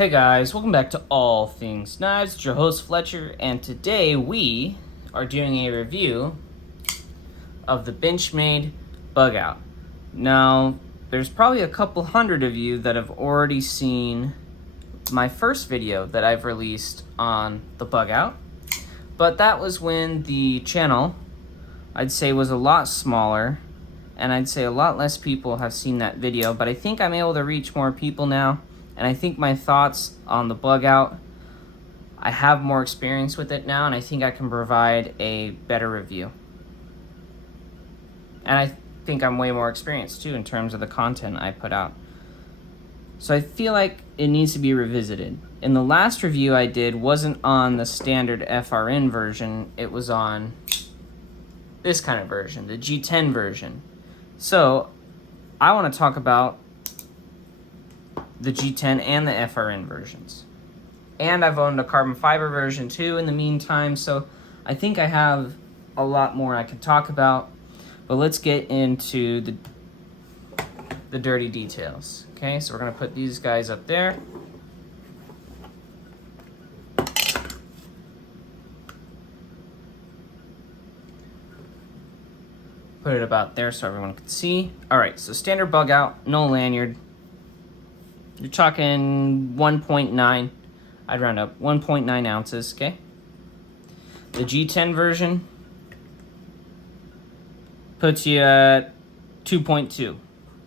Hey guys, welcome back to All Things Knives. It's your host Fletcher, and today we are doing a review of the Benchmade Bugout. Now, there's probably a couple hundred of you that have already seen my first video that I've released on the Bugout, but that was when the channel, I'd say, was a lot smaller, and I'd say a lot less people have seen that video, but I think I'm able to reach more people now. And I think my thoughts on the Bugout, I have more experience with it now, and I think I can provide a better review. And I think I'm way more experienced too in terms of the content I put out. So I feel like it needs to be revisited. In the last review I did wasn't on the standard FRN version, it was on this kind of version, the G10 version. So I want to talk about the G10 and the FRN versions. And I've owned a carbon fiber version too in the meantime, so I think I have a lot more I could talk about. But let's get into the dirty details. Okay, so we're gonna put these guys up there. Put it about there so everyone can see. All right, so standard Bugout, no lanyard. You're talking 1.9, I'd round up, 1.9 ounces, okay? The G10 version puts you at 2.2,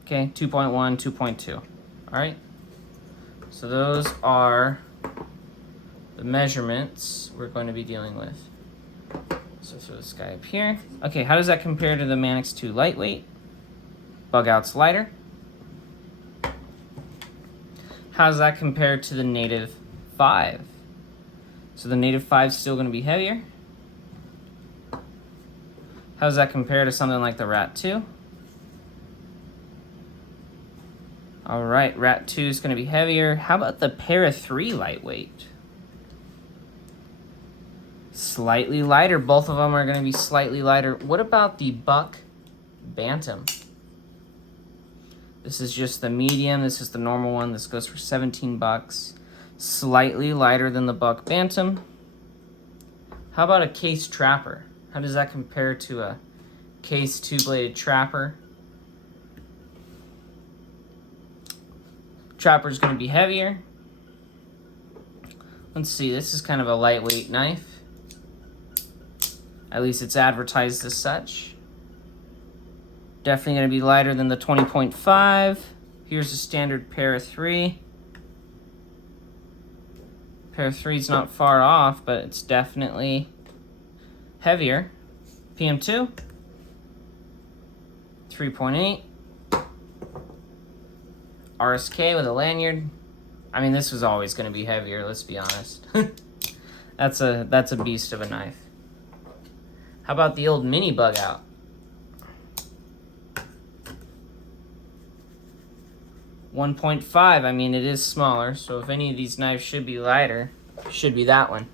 okay? 2.1, 2.2, all right? So those are the measurements we're going to be dealing with. So throw this guy up here. Okay, how does that compare to the Manix 2 lightweight? Bugout's lighter. How does that compare to the Native 5? So the Native 5 is still going to be heavier. How does that compare to something like the Rat 2? All right, Rat 2 is going to be heavier. How about the Para 3 lightweight? Slightly lighter. Both of them are going to be slightly lighter. What about the Buck Bantam? This is just the medium. This is the normal one. This goes for 17 bucks. Slightly lighter than the Buck Bantam. How about a Case Trapper? How does that compare to a Case 2-bladed Trapper? Trapper's going to be heavier. Let's see. This is kind of a lightweight knife. At least it's advertised as such. Definitely going to be lighter than the 20.5. Here's a standard Para 3. Para 3 is not far off, but it's definitely heavier. PM2, 3.8. RSK with a lanyard. I mean, this was always going to be heavier, let's be honest. That's a beast of a knife. How about the old mini Bugout? 1.5, I mean, it is smaller, so if any of these knives should be lighter, should be that one.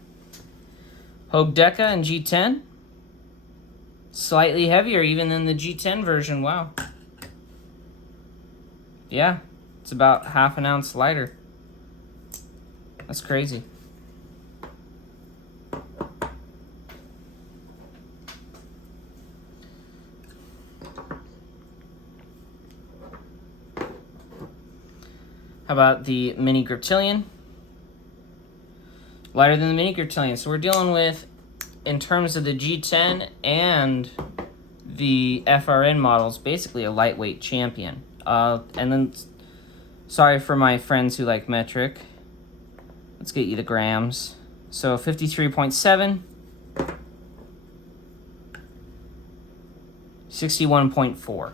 Hogue Deca and G10, slightly heavier even than the G10 version, wow. Yeah, it's about half an ounce lighter. That's crazy. How about the Mini Griptilian? Lighter than the Mini Griptilian. So we're dealing with, in terms of the G10 and the FRN models, basically a lightweight champion. And then, sorry for my friends who like metric. Let's get you the grams. So 53.7. 61.4.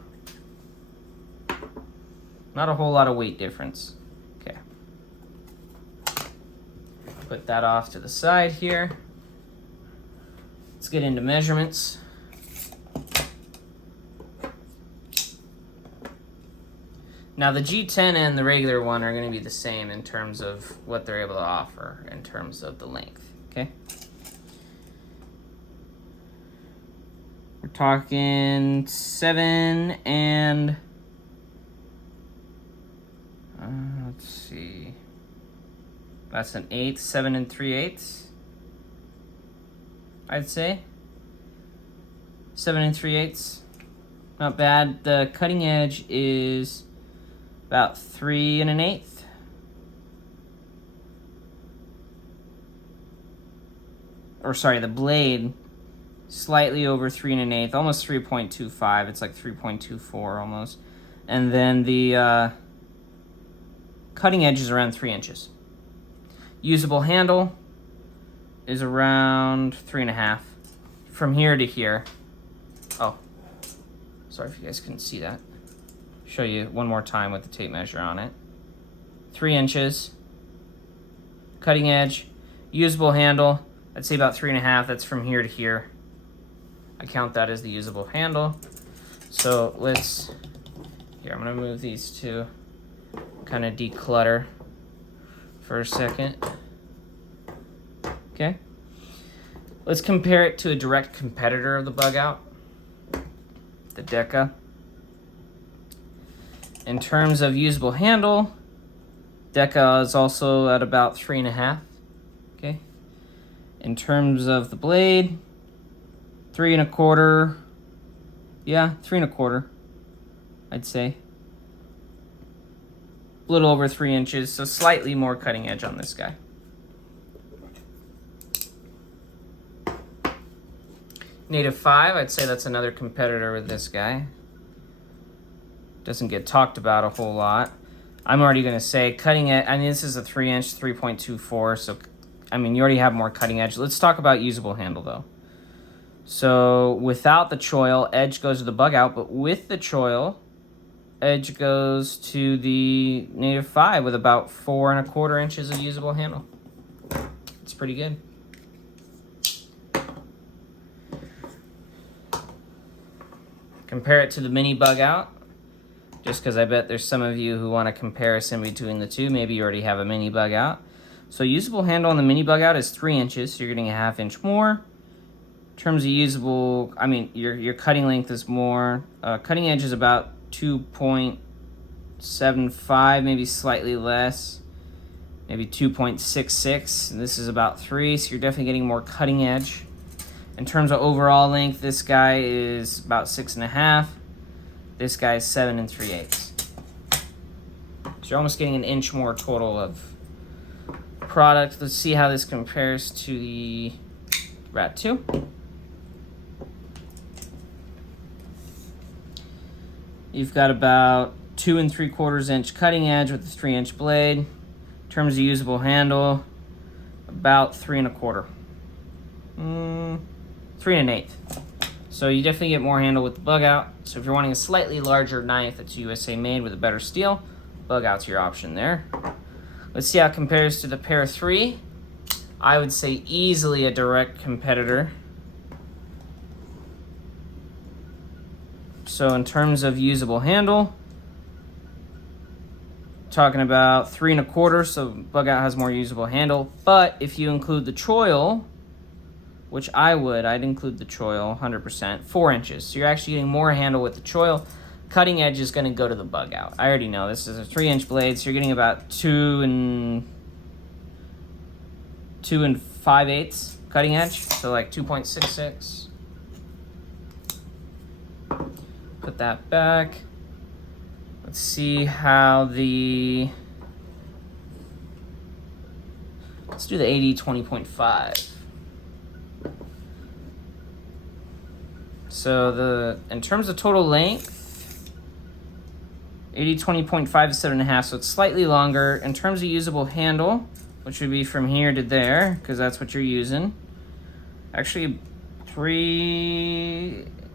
Not a whole lot of weight difference. Okay. Put that off to the side here. Let's get into measurements. Now the G10 and the regular one are going to be the same in terms of what they're able to offer in terms of the length. Okay. We're talking 7 and let's see. That's an 1/8, 7 3/8. I'd say 7 3/8. Not bad. The cutting edge is about 3 1/8. Or sorry, the blade slightly over 3 1/8, almost 3.25. It's like 3.24 almost. And then the cutting edge is around 3 inches. Usable handle is around 3.5 from here to here. Oh, sorry if you guys couldn't see that. Show you one more time with the tape measure on it. 3 inches. Cutting edge. Usable handle. I'd say about 3.5. That's from here to here. I count that as the usable handle. So here, I'm gonna move these two, kind of declutter for a second. Okay. Let's compare it to a direct competitor of the Bugout, the Deca. In terms of usable handle, Deca is also at about 3.5. Okay. In terms of the blade, 3 1/4. Yeah, 3 1/4. I'd say. A little over 3 inches, so slightly more cutting edge on this guy. Native 5, I'd say that's another competitor with this guy. Doesn't get talked about a whole lot. I'm already going to say cutting edge, I mean, this is a 3 inch, 3.24, so, I mean, you already have more cutting edge. Let's talk about usable handle, though. So, without the choil, edge goes to the Bugout, but with the choil, edge goes to the Native 5 with about 4 1/4 inches of usable handle. It's pretty good. Compare it to the mini Bugout, just because I bet there's some of you who want a comparison between the two. Maybe you already have a mini Bugout. So usable handle on the mini Bugout is 3 inches, so you're getting a 1/2 inch more. In terms of usable, I mean, your cutting length is more. Cutting edge is about 2.75, maybe slightly less, maybe 2.66. And this is about 3, so you're definitely getting more cutting edge. In terms of overall length, this guy is about 6.5. This guy is 7 3/8. So you're almost getting an inch more total of product. Let's see how this compares to the Rat 2. You've got about 2 3/4 inch cutting edge with the 3 inch blade. In terms of usable handle, about 3 1/4. 3 1/8. So you definitely get more handle with the Bugout. So if you're wanting a slightly larger knife that's USA made with a better steel, Bugout's your option there. Let's see how it compares to the Pair 3. I would say easily a direct competitor. So in terms of usable handle, talking about 3 1/4, so Bugout has more usable handle. But if you include the choil, which I'd include the choil 100%, 4 inches. So you're actually getting more handle with the choil. Cutting edge is going to go to the Bugout. I already know this is a 3 inch blade, so you're getting about 2 5/8 cutting edge, so like 2.66. Put that back. Let's see how let's do the 80-20.5. So in terms of total length, 80-20.5 is 7.5, so it's slightly longer. In terms of usable handle, which would be from here to there, because that's what you're using, actually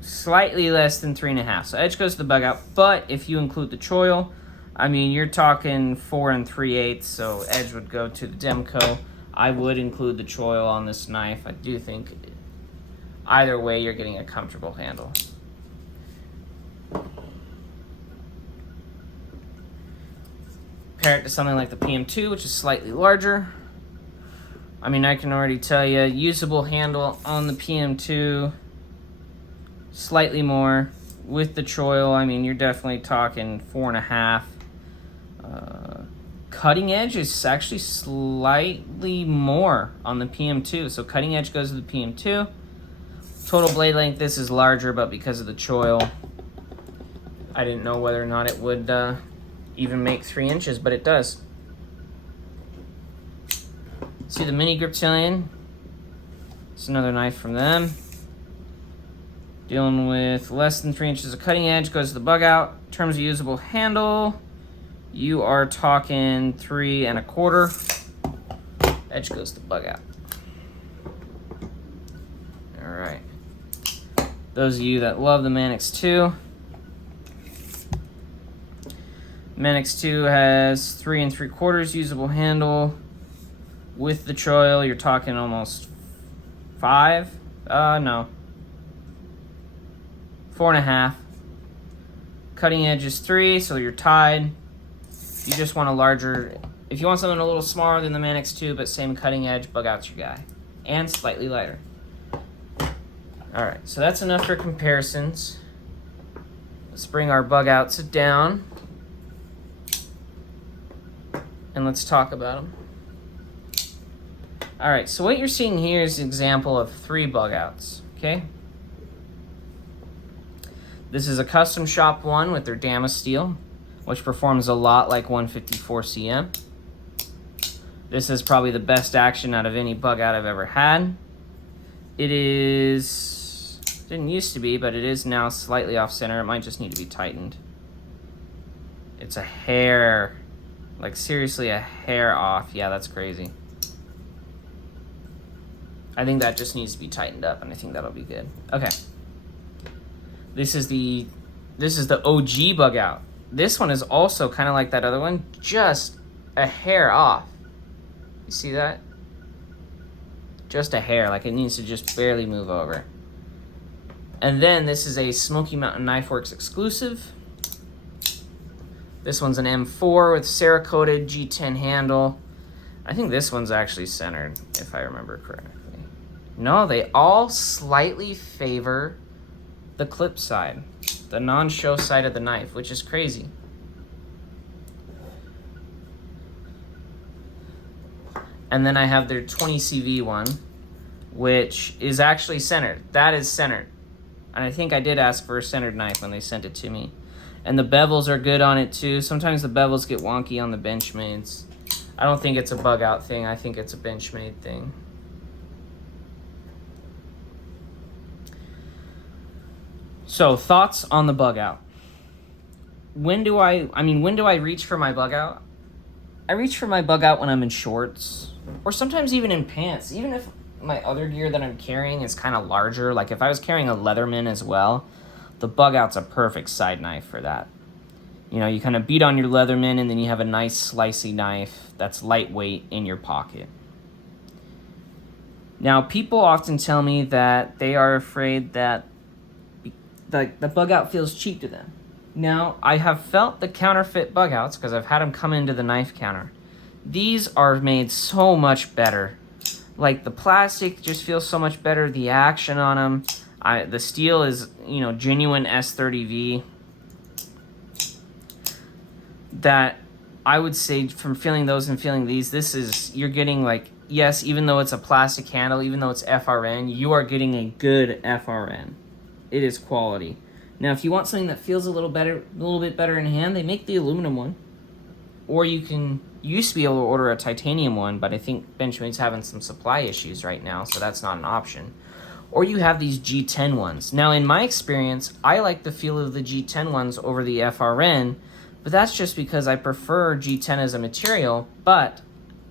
slightly less than 3.5. So edge goes to the Bugout, but if you include the choil, I mean, you're talking 4 3/8, so edge would go to the Demco. I would include the choil on this knife. I do think either way, you're getting a comfortable handle. Compare it to something like the PM2, which is slightly larger. I mean, I can already tell you, usable handle on the PM2, slightly more. With the choil, I mean, you're definitely talking 4.5. cutting edge is actually slightly more on the PM2. So cutting edge goes to the PM2. Total blade length, this is larger, but because of the choil, I didn't know whether or not it would even make 3 inches, but it does. See the mini Griptilian? It's another knife from them. Dealing with less than 3 inches of cutting edge, goes to the Bugout. In terms of usable handle, you are talking 3 1/4. Edge goes to Bugout. All right. Those of you that love the Manix 2. Manix 2 has 3 3/4 usable handle. With the choil, you're talking almost 5. No. 4 1/2. Cutting edge is 3, so you're tied. You just want a larger, if you want something a little smaller than the Manix 2, but same cutting edge, Bugout's your guy. And slightly lighter. Alright, so that's enough for comparisons. Let's bring our Bugouts down. And let's talk about them. Alright, so what you're seeing here is an example of 3 Bugouts, okay? This is a custom shop one with their Damasteel, which performs a lot like 154 CM. This is probably the best action out of any Bugout I've ever had. It is, didn't used to be, but it is now slightly off center. It might just need to be tightened. It's a hair, like seriously a hair off. Yeah, that's crazy. I think that just needs to be tightened up, and I think that'll be good. Okay. This is the OG Bugout. This one is also kind of like that other one, just a hair off. You see that? Just a hair, like it needs to just barely move over. And then this is a Smoky Mountain Knife Works exclusive. This one's an M4 with Cerakoted G10 handle. I think this one's actually centered, if I remember correctly. No, they all slightly favor the clip side, the non-show side of the knife, which is crazy. And then I have their 20 CV one, which is actually centered. That is centered. And I think I did ask for a centered knife when they sent it to me. And the bevels are good on it too. Sometimes the bevels get wonky on the Benchmades. I don't think it's a Bugout thing. I think it's a Benchmade thing. So, thoughts on the Bugout. When do I reach for my Bugout? I reach for my Bugout when I'm in shorts, or sometimes even in pants. Even if my other gear that I'm carrying is kind of larger, like if I was carrying a Leatherman as well, the Bugout's a perfect side knife for that. You know, you kind of beat on your Leatherman, and then you have a nice slicey knife that's lightweight in your pocket. Now, people often tell me that they are afraid that the Bugout feels cheap to them. Now, I have felt the counterfeit Bugouts because I've had them come into the knife counter. These are made so much better. Like, the plastic just feels so much better. The action on them. The steel is, you know, genuine S30V. That I would say from feeling those and feeling these, this is, you're getting like, yes, even though it's a plastic handle, even though it's FRN, you are getting a good FRN. It is quality. Now, if you want something that feels a little bit better in hand, they make the aluminum one. Or you used to be able to order a titanium one, but I think Benchmade's having some supply issues right now, so that's not an option. Or you have these G10 ones. Now, in my experience, I like the feel of the G10 ones over the FRN, but that's just because I prefer G10 as a material, but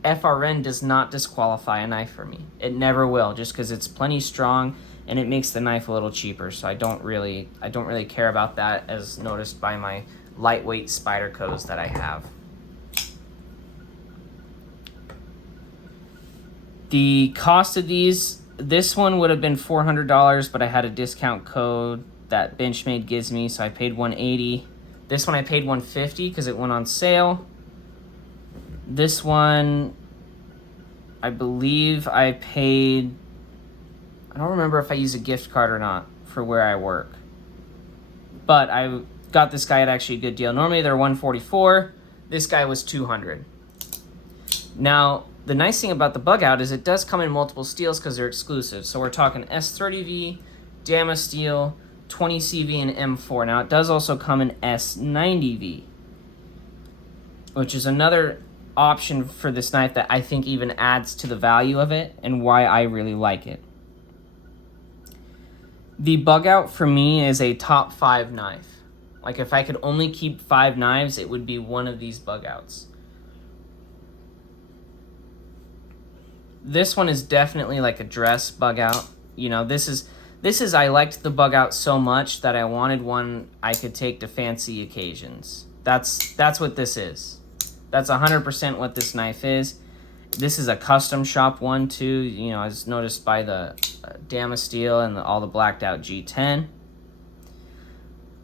FRN does not disqualify a knife for me. It never will, just because it's plenty strong, and it makes the knife a little cheaper, so I don't really care about that, as noticed by my lightweight Spydercos that I have. The cost of these, this one would have been $400, but I had a discount code that Benchmade gives me, so I paid $180. This one I paid $150 because it went on sale. This one, I believe I paid, I don't remember if I used a gift card or not for where I work. But I got this guy at actually a good deal. Normally they're $144. This guy was $200. Now, the nice thing about the Bugout is it does come in multiple steels because they're exclusive. So we're talking S30V, Damasteel, 20CV, and M4. Now, it does also come in S90V, which is another option for this knife that I think even adds to the value of it and why I really like it. The Bugout for me is a top 5 knife. Like, if I could only keep 5 knives, it would be one of these Bugouts. This one is definitely like a dress Bugout. You know, this is I liked the Bugout so much that I wanted one I could take to fancy occasions. That's what this is. That's 100% what this knife is. This is a custom shop one too, you know, as noticed by the Damasteel and all the blacked out G10.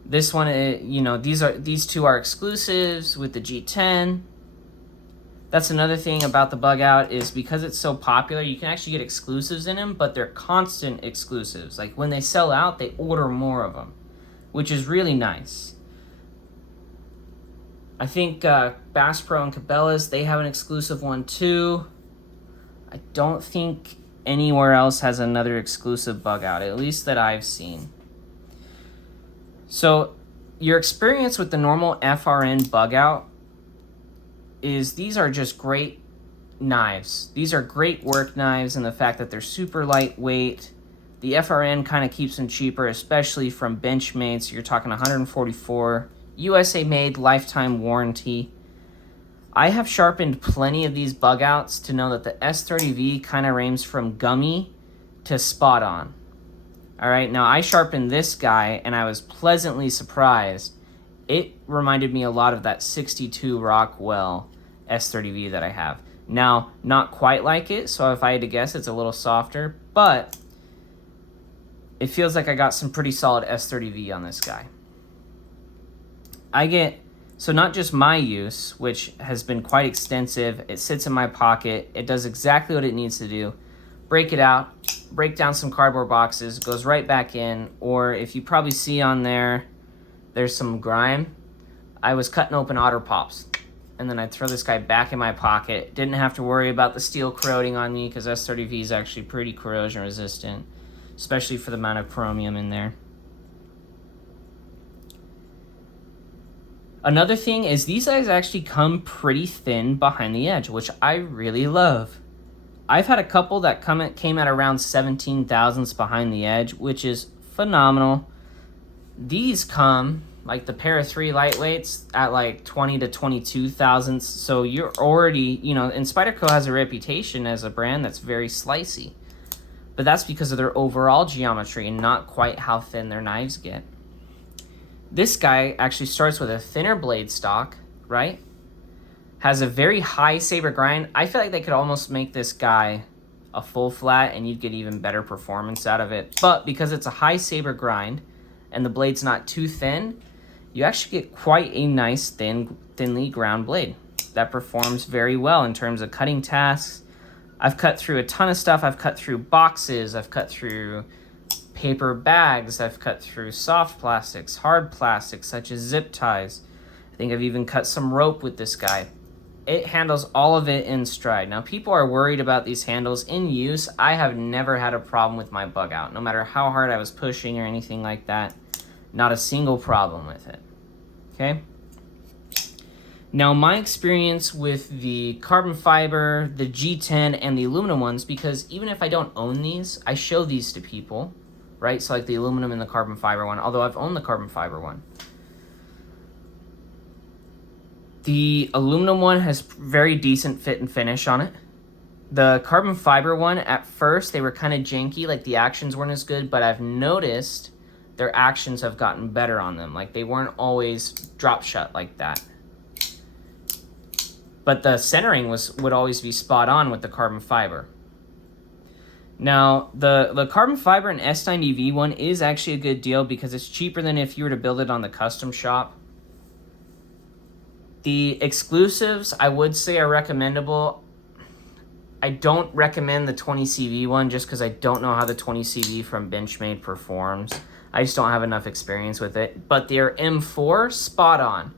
This one, you know, these two are exclusives with the G10. That's another thing about the Bugout is because it's so popular, you can actually get exclusives in them, but they're constant exclusives. Like when they sell out, they order more of them, which is really nice. I think Bass Pro and Cabela's, they have an exclusive one too. I don't think anywhere else has another exclusive Bugout, at least that I've seen. So your experience with the normal FRN Bugout is these are just great knives. These are great work knives, and the fact that they're super lightweight. The FRN kind of keeps them cheaper, especially from Benchmade, so you're talking 144 USA made, lifetime warranty. I have sharpened plenty of these Bugouts to know that the S30V kind of ranges from gummy to spot on. All right, now I sharpened this guy and I was pleasantly surprised. It reminded me a lot of that 62 Rockwell S30V that I have. Now, not quite like it, so if I had to guess, it's a little softer, but it feels like I got some pretty solid S30V on this guy. I get, so not just my use, which has been quite extensive, it sits in my pocket, it does exactly what it needs to do. Break it out, break down some cardboard boxes, goes right back in, or if you probably see on there, there's some grime. I was cutting open Otter Pops, and then I'd throw this guy back in my pocket. Didn't have to worry about the steel corroding on me because S30V is actually pretty corrosion resistant, especially for the amount of chromium in there. Another thing is these guys actually come pretty thin behind the edge, which I really love. I've had a couple that came at around 17 thousandths behind the edge, which is phenomenal. These come, like the pair of 3 lightweights, at like 20 to 22 thousandths. So you're already, you know, and Spyderco has a reputation as a brand that's very slicey. But that's because of their overall geometry and not quite how thin their knives get. This guy actually starts with a thinner blade stock, right? Has a very high saber grind. I feel like they could almost make this guy a full flat and you'd get even better performance out of it. But because it's a high saber grind and the blade's not too thin, you actually get quite a nice thinly ground blade that performs very well in terms of cutting tasks. I've cut through a ton of stuff. I've cut through boxes. I've cut through paper bags. I've cut through soft plastics, hard plastics such as zip ties. I think I've even cut some rope with this guy. It handles all of it in stride. Now, people are worried about these handles. In use, I have never had a problem with my Bugout. No matter how hard I was pushing or anything like that, not a single problem with it. Okay? Now, my experience with the carbon fiber, the G10, and the aluminum ones, because even if I don't own these, I show these to people, right? So like the aluminum and the carbon fiber one, although I've owned the carbon fiber one. The aluminum one has very decent fit and finish on it. The carbon fiber one, at first, they were kind of janky, like the actions weren't as good, but I've noticed their actions have gotten better on them. Like they weren't always drop shut like that. But the centering would always be spot on with the carbon fiber. Now, the carbon fiber and S90V one is actually a good deal because it's cheaper than if you were to build it on the custom shop. The exclusives, I would say, are recommendable. I don't recommend the 20CV one just because I don't know how the 20CV from Benchmade performs. I just don't have enough experience with it. But their M4, spot on.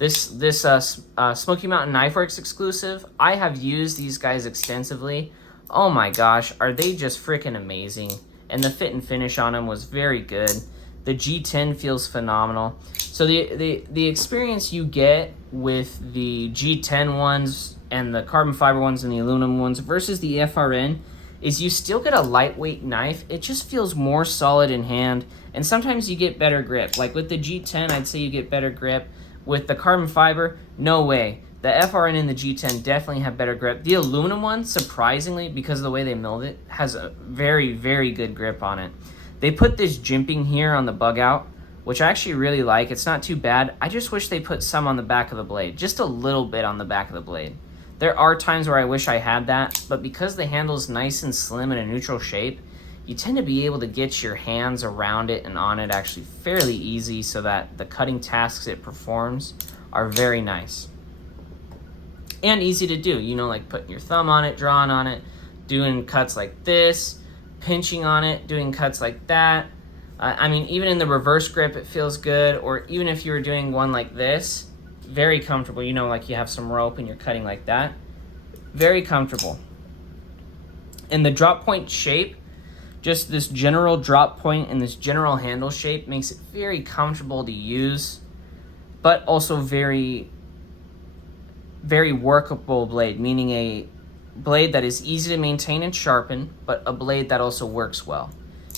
Smoky Mountain Knife Works exclusive. I have used these guys extensively. Oh my gosh, are they just freaking amazing. And the fit and finish on them was very good. The G10 feels phenomenal. So the experience you get with the G10 ones and the carbon fiber ones and the aluminum ones versus the FRN is you still get a lightweight knife. It just feels more solid in hand, and sometimes you get better grip. Like with the G10, I'd say you get better grip. With the carbon fiber, no way. The FRN and the G10 definitely have better grip. The aluminum one, surprisingly, because of the way they milled it, has a very, very good grip on it. They put this jimping here on the Bugout, which I actually really like. It's not too bad. I just wish they put some on the back of the blade, just a little bit on the back of the blade. There are times where I wish I had that, but because the handle's nice and slim in a neutral shape, you tend to be able to get your hands around it and on it actually fairly easy, so that the cutting tasks it performs are very nice. And easy to do, you know, like putting your thumb on it, drawing on it, doing cuts like this, pinching on it, doing cuts like that. I mean, even in the reverse grip, it feels good. Or even if you were doing one like this, very comfortable. You know, like you have some rope and you're cutting like that. Very comfortable. And the drop point shape, just this general drop point and this general handle shape makes it very comfortable to use, but also very, very workable blade, meaning a blade that is easy to maintain and sharpen, but a blade that also works well.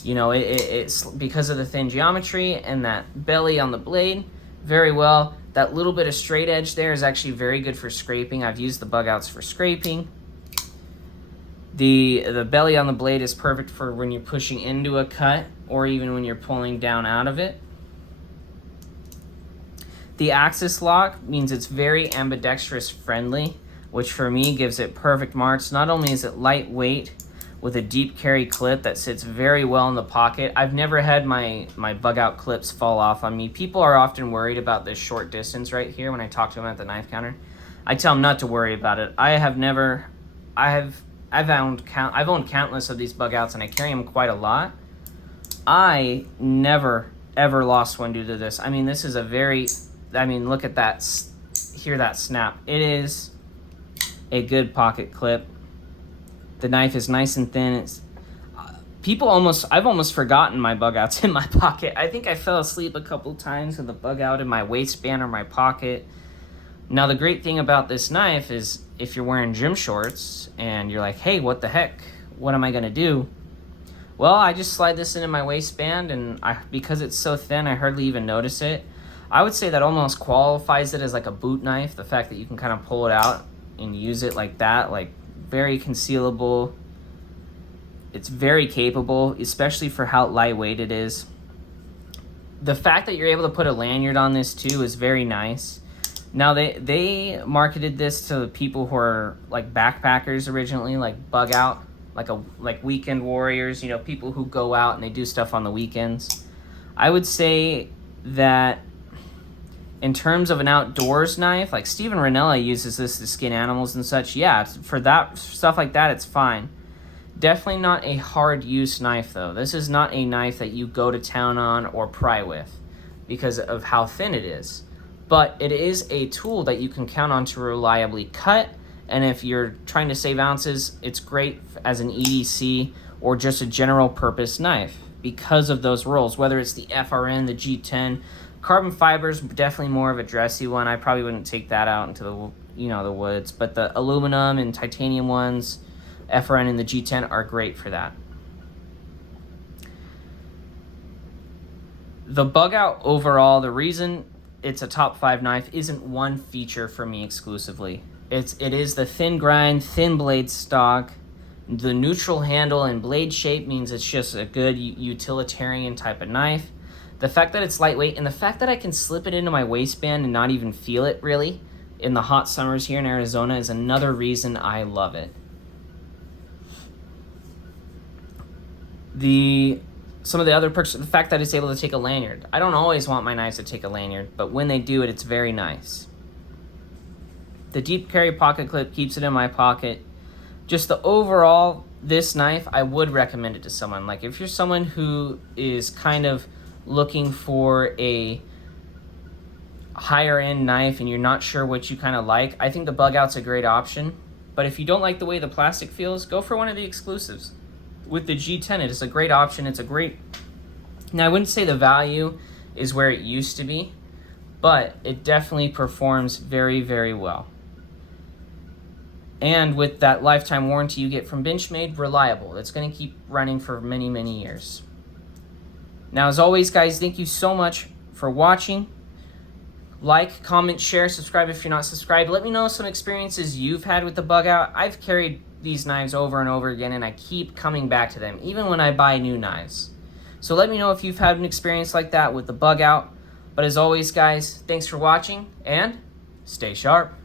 You know, it's because of the thin geometry and that belly on the blade, very well. That little bit of straight edge there is actually very good for scraping. I've used the Bugouts for scraping. The belly on the blade is perfect for when you're pushing into a cut or even when you're pulling down out of it. The axis lock means it's very ambidextrous friendly, which for me gives it perfect marks. Not only is it lightweight with a deep carry clip that sits very well in the pocket. I've never had my Bugout clips fall off on me. People are often worried about this short distance right here when I talk to them at the knife counter. I tell them not to worry about it. I've owned countless of these Bugouts and I carry them quite a lot. I never ever lost one due to this. I mean, this is a very, I mean, look at that, hear that snap. It is a good pocket clip. The knife is nice and thin. It's I've almost forgotten my Bugouts in my pocket. I think I fell asleep a couple times with the Bugout in my waistband or my pocket. Now, the great thing about this knife is if you're wearing gym shorts and you're like, hey, what the heck? What am I gonna do? Well, I just slide this into my waistband, and because it's so thin, I hardly even notice it. I would say that almost qualifies it as like a boot knife, the fact that you can kind of pull it out and use it like that, like very concealable. It's very capable, especially for how lightweight it is. The fact that you're able to put a lanyard on this too is very nice. Now they marketed this to people who are like backpackers originally, like Bugout, like weekend warriors, you know, people who go out and they do stuff on the weekends. I would say that in terms of an outdoors knife, like Steven Ranella uses this to skin animals and such, yeah, for that stuff like that, it's fine. Definitely not a hard use knife though. This is not a knife that you go to town on or pry with because of how thin it is. But it is a tool that you can count on to reliably cut, and if you're trying to save ounces, it's great as an EDC or just a general purpose knife because of those rolls, whether it's the FRN, the G10. Carbon fiber's definitely more of a dressy one. I probably wouldn't take that out into the woods, but the aluminum and titanium ones, FRN and the G10 are great for that. The Bugout overall, the reason it's a top 5 knife isn't one feature for me exclusively. It is the thin grind, thin blade stock. The neutral handle and blade shape means it's just a good utilitarian type of knife. The fact that it's lightweight and the fact that I can slip it into my waistband and not even feel it really in the hot summers here in Arizona is another reason I love it. Some of the other perks, the fact that it's able to take a lanyard. I don't always want my knives to take a lanyard, but when they do it, it's very nice. The deep carry pocket clip keeps it in my pocket. Just the overall, this knife, I would recommend it to someone. Like if you're someone who is kind of looking for a higher end knife and you're not sure what you kind of like, I think the Bugout's a great option. But if you don't like the way the plastic feels, go for one of the exclusives. With the G10, it is a great option. It's a great... Now, I wouldn't say the value is where it used to be, but it definitely performs very, very well. And with that lifetime warranty you get from Benchmade, reliable. It's going to keep running for many, many years. Now, as always, guys, thank you so much for watching. Like, comment, share, subscribe if you're not subscribed. Let me know some experiences you've had with the Bugout. I've carried these knives over and over again, and I keep coming back to them, even when I buy new knives. So let me know if you've had an experience like that with the Bugout. But as always, guys, thanks for watching, and stay sharp.